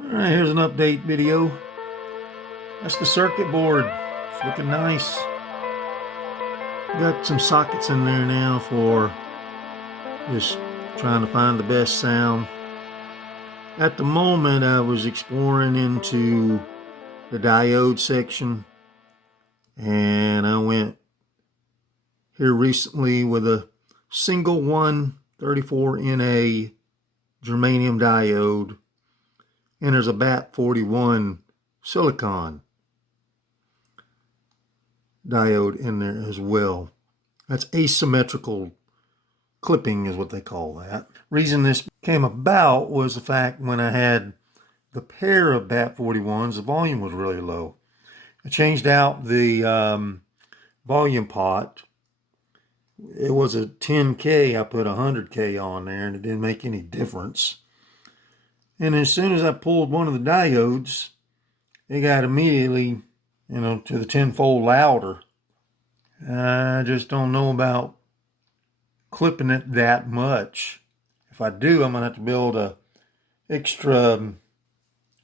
Alright, here's an update video. That's the circuit board. It's looking nice. Got some sockets in there now for just trying to find the best sound. At the moment, I was exploring into the diode section, and I went here recently with a single 134NA germanium diode, and there's a BAT41 silicon diode in there as well. That's asymmetrical clipping is what they call that. Reason this came about was the fact when I had the pair of BAT41s, the volume was really low. I changed out the volume pot. It was a 10K. I put 100K on there and it didn't make any difference. And as soon as I pulled one of the diodes, it got immediately, to the tenfold louder. I just don't know about clipping it that much. If I do, I'm going to have to build a extra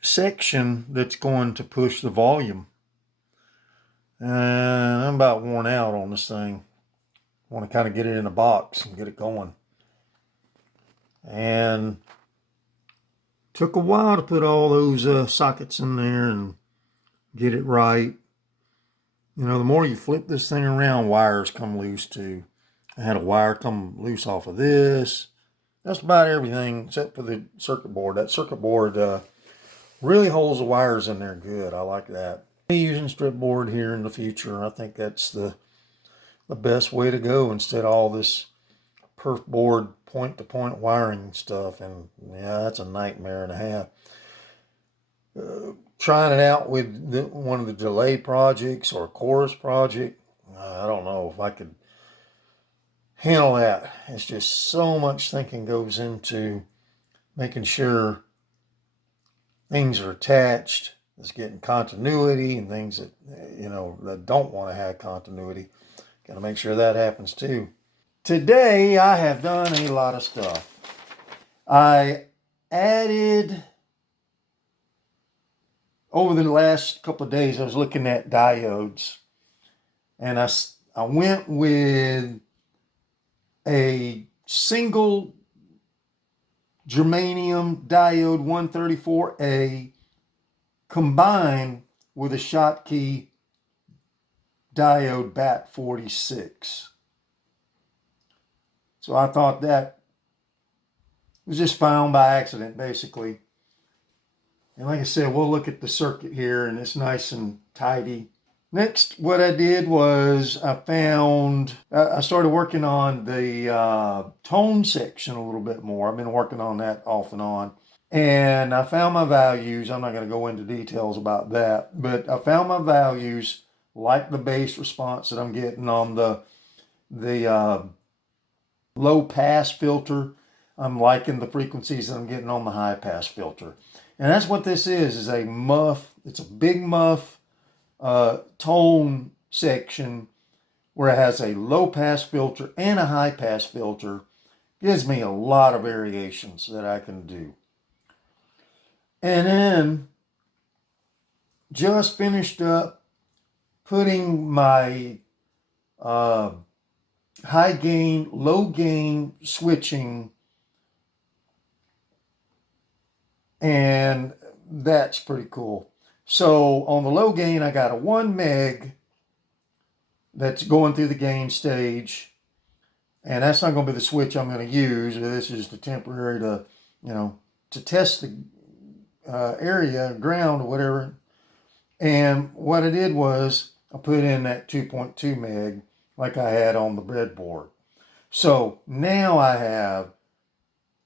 section that's going to push the volume. I'm about worn out on this thing. I want to kind of get it in a box and get it going. And took a while to put all those sockets in there and get it right. The more you flip this thing around, wires come loose too. I had a wire come loose off of this. That's about everything except for the circuit board. That circuit board really holds the wires in there good. I like that. I'm using strip board here in the future. I think that's the best way to go instead of all this perf board point-to-point wiring stuff. And yeah, that's a nightmare and a half. Trying it out with one of the delay projects or a chorus project, I don't know if I could handle that. It's just so much thinking goes into making sure things are attached. It's getting continuity and things that, that don't want to have continuity. Got to make sure that happens too. Today, I have done a lot of stuff. I added, over the last couple of days, I was looking at diodes. And I went with a single germanium diode 134A combined with a Schottky diode BAT46. So I thought that was just found by accident, basically. And like I said, we'll look at the circuit here, and it's nice and tidy. Next, what I did was I started working on the tone section a little bit more. I've been working on that off and on. And I found my values. I'm not going to go into details about that, but I found my values, like the bass response that I'm getting on the low pass filter. I'm liking the frequencies that I'm getting on the high pass filter. And that's what this is a muff. It's a big muff tone section where it has a low pass filter and a high pass filter. Gives me a lot of variations that I can do. And then just finished up putting my high gain, low gain switching, and that's pretty cool. So on the low gain, I got a 1 meg that's going through the gain stage, and that's not going to be the switch I'm going to use. This is the temporary to test the area, ground, or whatever. And what I did was I put in that 2.2 meg like I had on the breadboard. So now I have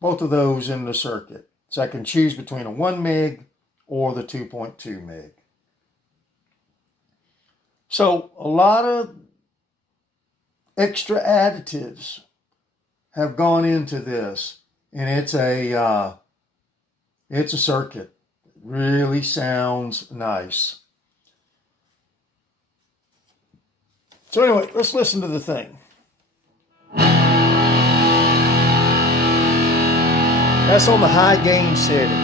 both of those in the circuit. So I can choose between a 1 meg or the 2.2 meg. So a lot of extra additives have gone into this, and it's a circuit. It really sounds nice. So anyway, let's listen to the thing. That's on the high gain setting.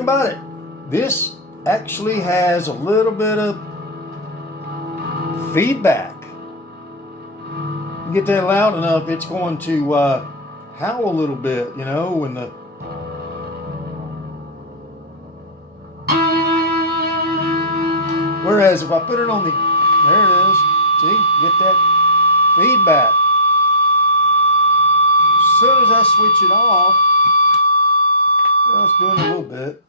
thing about it, this actually has a little bit of feedback. You get that loud enough, it's going to howl a little bit, you know, when the whereas if I put it on the, there it is, see, get that feedback. As soon as I switch it off, well, it's doing a little bit.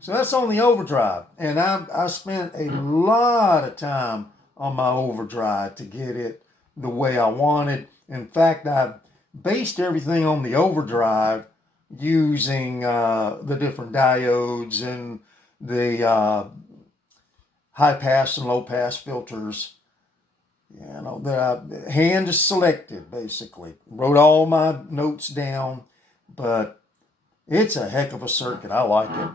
So that's on the overdrive, and I spent a lot of time on my overdrive to get it the way I wanted. In fact, I based everything on the overdrive using the different diodes and the high pass and low pass filters, you know, that I hand selected basically. Wrote all my notes down, but it's a heck of a circuit. I like it.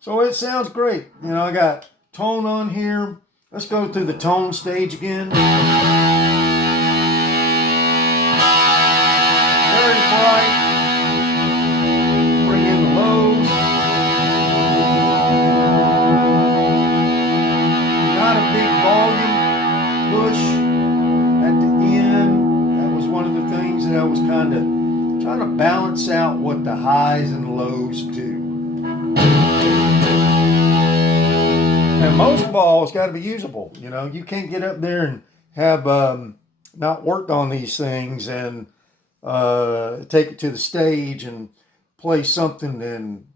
So it sounds great. You know, I got tone on here. Let's go through the tone stage again. Very bright. Bring in the lows. Not a big volume push at the end. That was one of the things that I was kind of trying to balance out what the highs and lows do. And most of all, it's got to be usable. You know, you can't get up there and have not worked on these things and take it to the stage and play something, and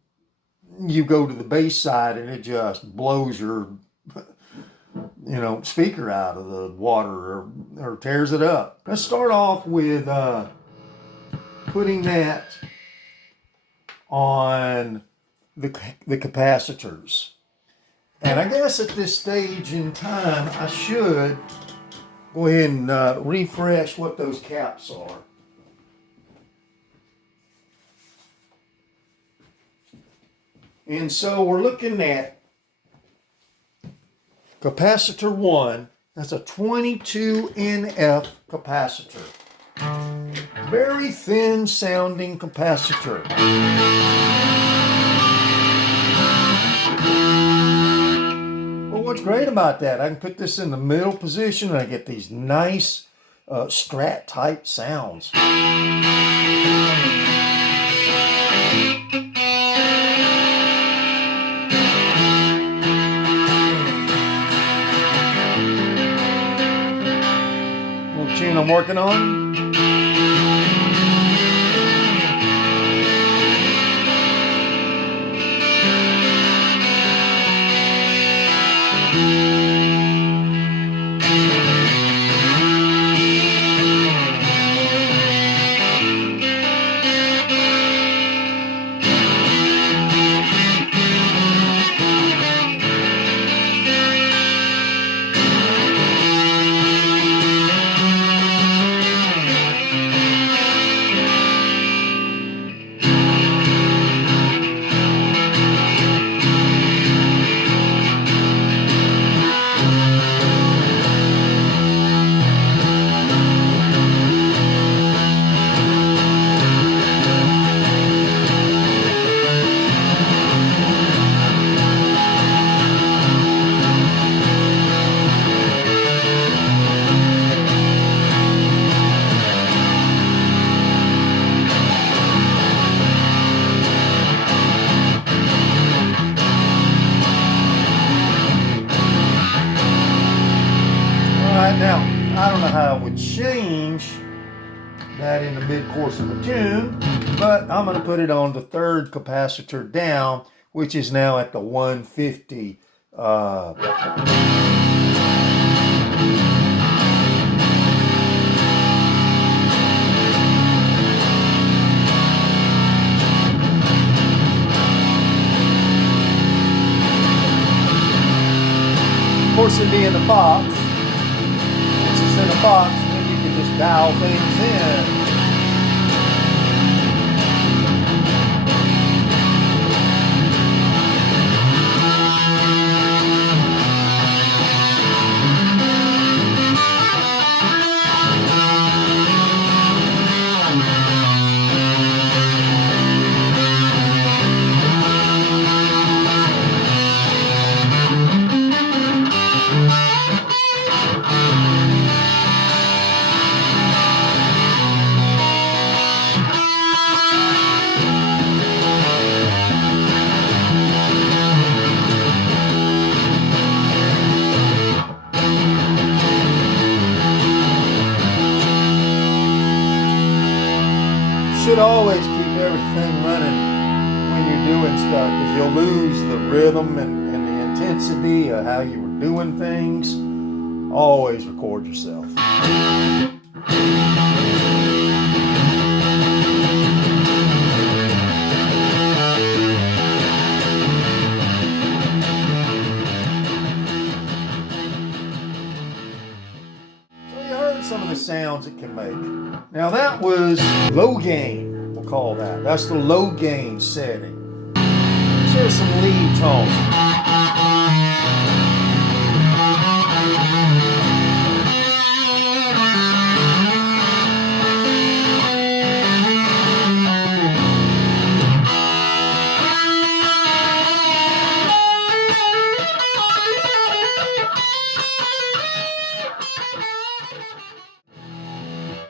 you go to the bass side and it just blows your, you know, speaker out of the water or tears it up. Let's start off with putting that on the capacitors. And I guess at this stage in time, I should go ahead and refresh what those caps are. And so we're looking at capacitor 1. That's a 22 NF capacitor. Very thin sounding capacitor. What's great about that, I can put this in the middle position and I get these nice strat type sounds. Little tune I'm working on. Now, I don't know how I would change that in the mid-course of a tune, but I'm going to put it on the third capacitor down, which is now at the 150. Of course, it'd be in the box. Once it's in the box, then you can just dial things in. Should always keep everything running when you're doing stuff, because you'll lose the rhythm and the intensity of how you were doing things. Always record yourself. Some of the sounds it can make. Now that was low gain, we'll call that. That's the low gain setting. Here's some lead tones.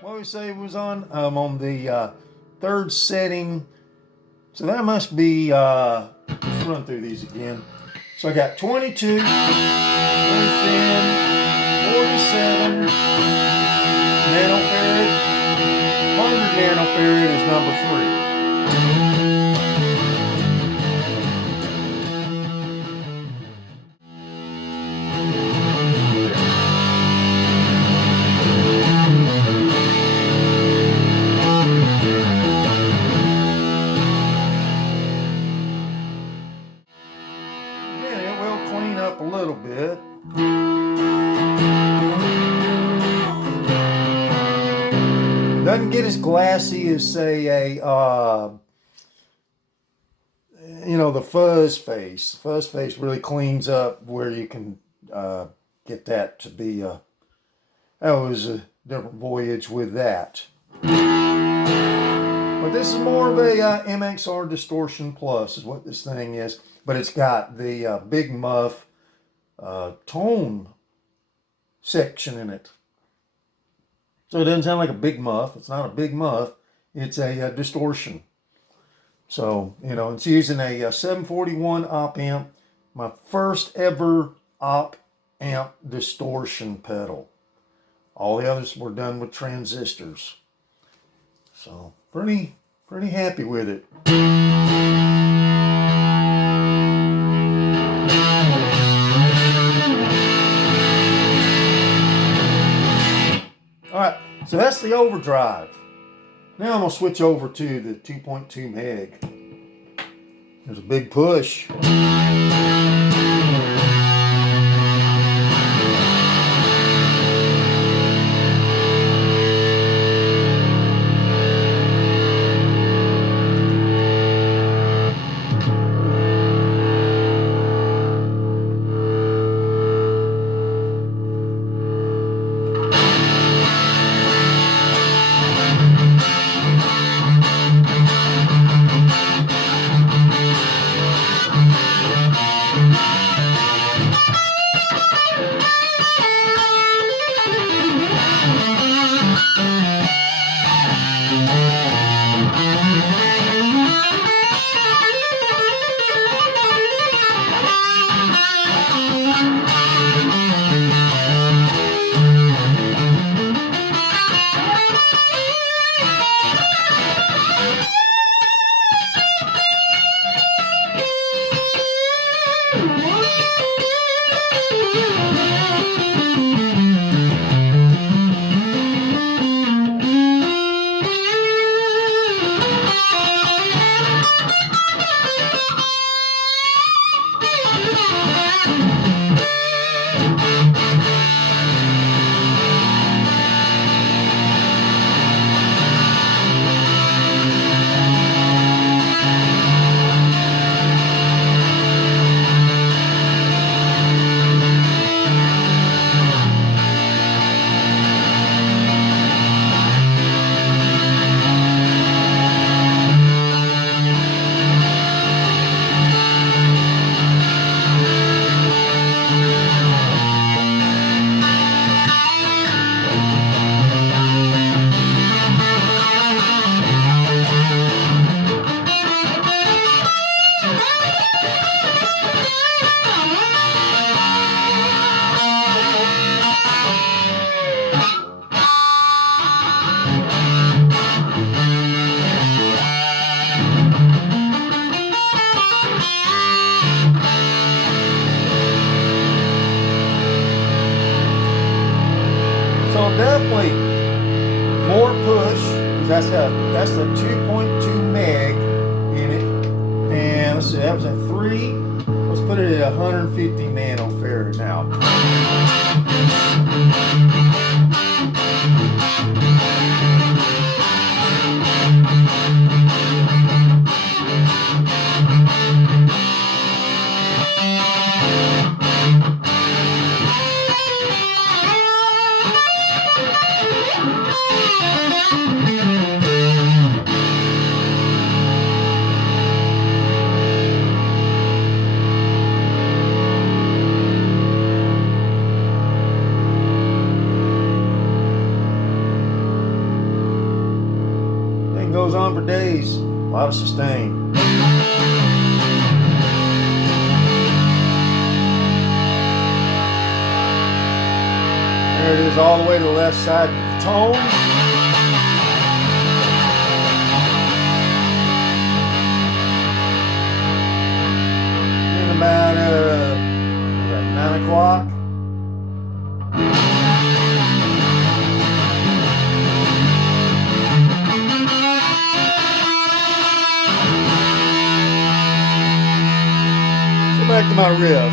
What we say was on? I'm on the third setting. So that must be, let's run through these again. So I got 22, 47, nanofarad. 100 nanofarad is number 3. Up a little bit. Doesn't get as glassy as, say, a the fuzz face. The fuzz face really cleans up where you can get that to be that was a different voyage with that. But this is more of a MXR Distortion Plus is what this thing is. But it's got the big muff tone section in it. So it doesn't sound like a big muff. It's not a big muff. It's a distortion. So, it's using a 741 op amp. My first ever op amp distortion pedal. All the others were done with transistors. So, pretty happy with it. Alright, so that's the overdrive. Now I'm going to switch over to the 2.2 meg. There's a big push. certainly more push, because that's the 2.2 meg in it. And let's see, that was at 3. Let's put it at 150 nanofarad now. Goes on for days. A lot of sustain. There it is, all the way to the left side of the tone. In about 9 o'clock. Back to my riff.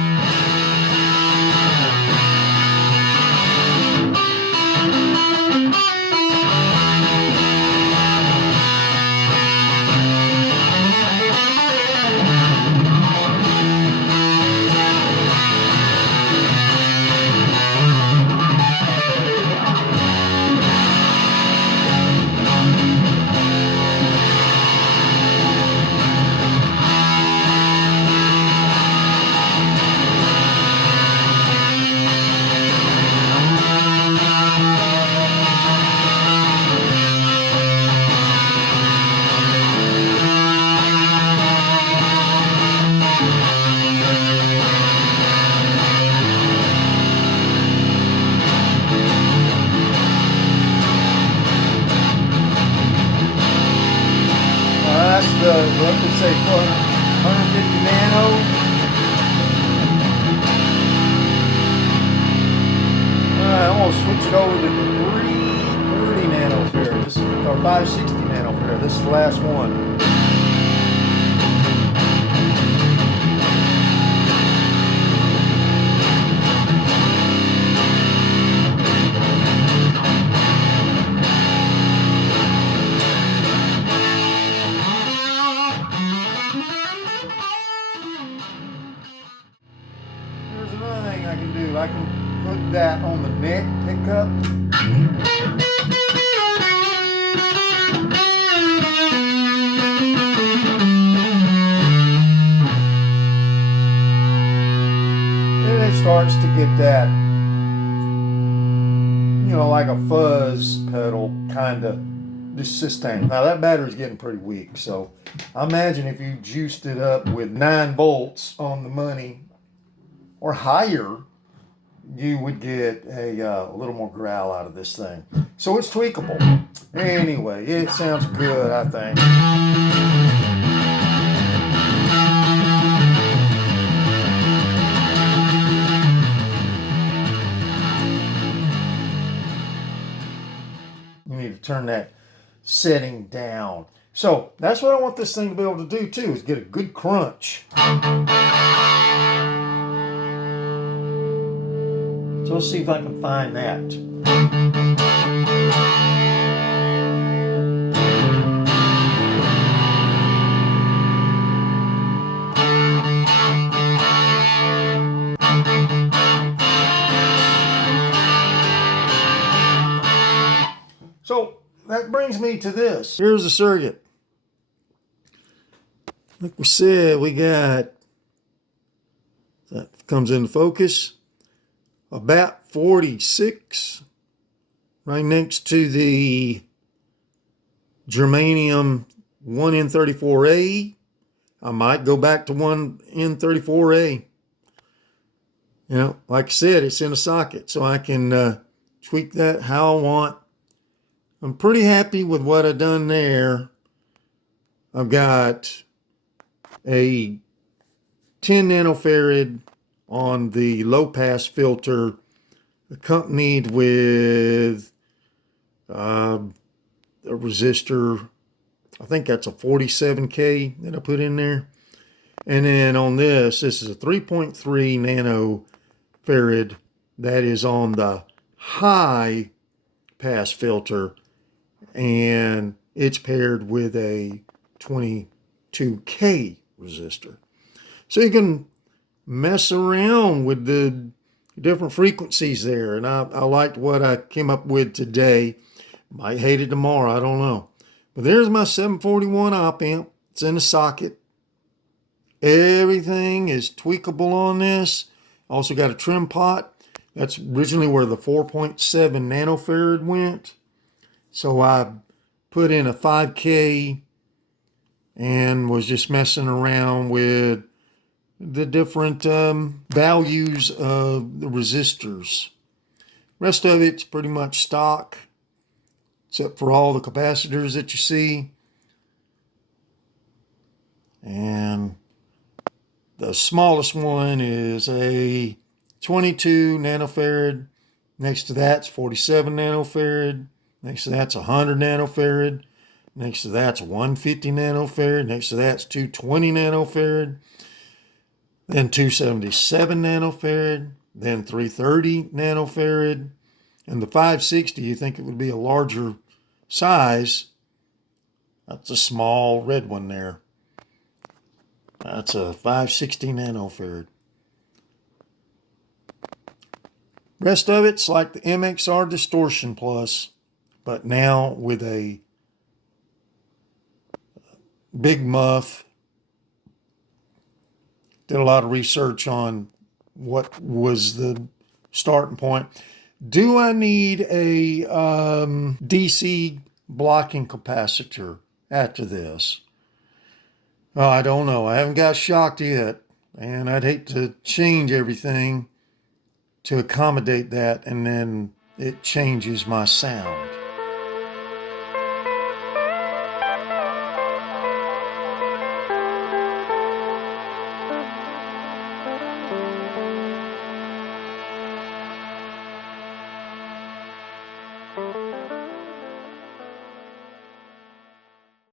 What we say, 150 nano. Alright, I'm going to switch it over to 330 nanofarad. This is, or 560 nanofarad. This is the last one. I can do. I can put that on the neck pickup. And it starts to get that, you know, like a fuzz pedal kind of sustain. Now that battery's getting pretty weak, so I imagine if you juiced it up with 9 volts on the money or higher, you would get a little more growl out of this thing. So it's tweakable. Anyway, it sounds good, I think. You need to turn that setting down. So that's what I want this thing to be able to do too, is get a good crunch. So let's see if I can find that. So that brings me to this. Here's the circuit. Like we said, we got, that comes into focus, about 46, right next to the germanium 1N34A. I might go back to 1N34A. You know, like I said, it's in a socket, so I can tweak that how I want. I'm pretty happy with what I've done there. I've got a 10 nanofarad on the low pass filter, accompanied with a resistor. I think that's a 47K that I put in there. And then on this is a 3.3 nanofarad that is on the high pass filter, and it's paired with a 22K resistor. So you can mess around with the different frequencies there. And I liked what I came up with today. Might hate it tomorrow, I don't know. But there's my 741 op amp. It's in the socket. Everything is tweakable on this. Also got a trim pot. That's originally where the 4.7 nanofarad went. So I put in a 5K and was just messing around with the different values of the resistors. Rest of it's pretty much stock, except for all the capacitors that you see. And the smallest one is a 22 nanofarad. Next to that's 47 nanofarad. Next to that's 100 nanofarad. Next to that's 150 nanofarad. Next to that's 220 nanofarad. Then 277 nanofarad. Then 330 nanofarad. And the 560, you think it would be a larger size. That's a small red one there. That's a 560 nanofarad. Rest of it's like the MXR Distortion Plus, but now with a big muff. Did a lot of research on what was the starting point. Do I need a DC blocking capacitor after this? I don't know. I haven't got shocked yet, and I'd hate to change everything to accommodate that, and then it changes my sound.